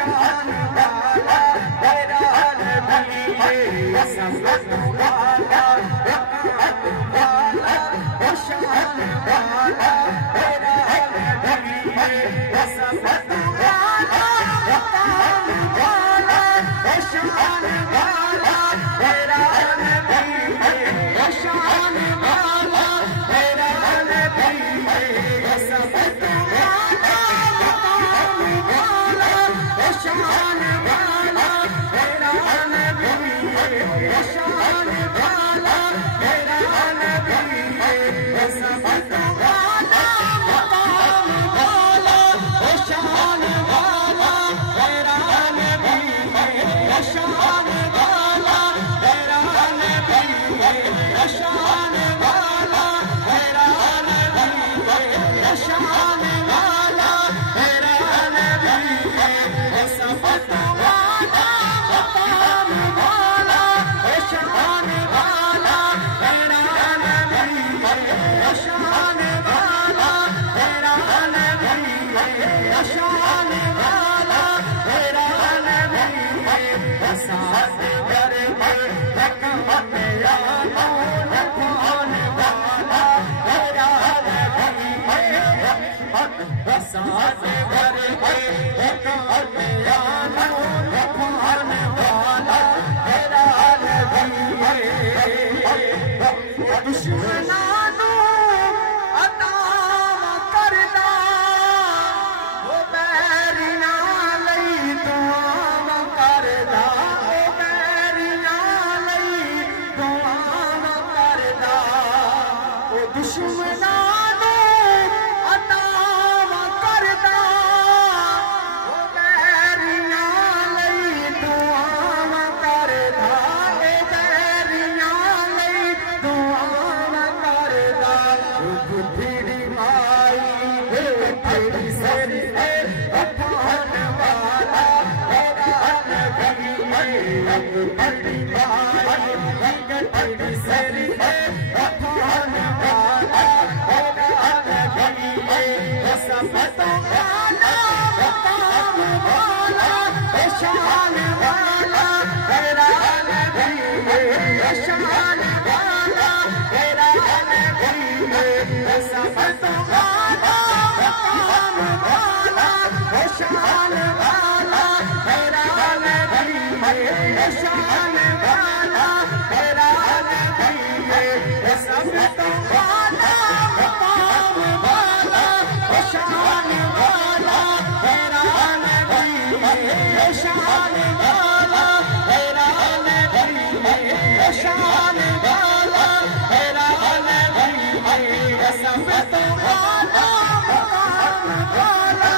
शान वाला तेरा नबी है सब वाला वाला शान वाला तेरा नबी है सब वाला वाला शान वाला तेरा नबी है शान वाला तेरा नबी है सब शान वाला तेरा नबी है शान वाला तेरा नबी है सब वाला मकाम वाला शान वाला तेरा नबी है शान वाला तेरा नबी है शान वाला तेरा नबी है शान वाला तेरा नबी है सब वाला मकाम वाला शान वाला तेरा नबी है शान वाला तेरा नबी है शान वाला तेरा नबी है साथ करके रकमत यानो नफान वाला तेरा नबी है साथ करके रकमत यानो नफान वाला तेरा नबी है दुश्मनानो अता करदा ओ बैरिया लई दुआ करदा ओ बैरिया लई दुआ करदा ओ दुश्मनानो अता करदा ओ बैरिया लई दुआ करदा ओ बैरिया लई दुआ करदा बुद्धि माई तेरी सर अफान वाला तेरा नबी है बुद्धि माई तेरी सर अफान वाला तेरा नबी है सब वाला मकाम वाला शान वाला तेरा नबी है शान वाला तेरा नबी है सब वाला मकाम वाला शान वाला तेरा नबी है शान वाला तेरा नबी है सब वाला मकाम वाला शान वाला तेरा नबी है शान वाला तेरा नबी है शान वाला तेरा नबी है सब वाला मकाम वाला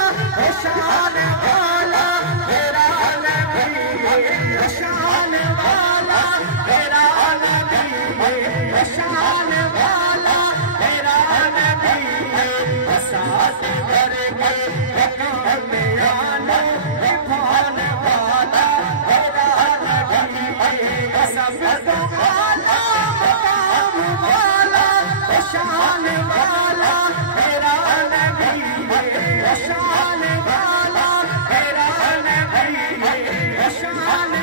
शान वाला तेरा नबी है शान वाला तेरा नबी है शान वाला तेरा नबी है साथ करके रकम यानो इफान वाला तेरा नबी है सब वाला मकाम वाला शान वाला तेरा नबी है शान वाला तेरा नबी है शान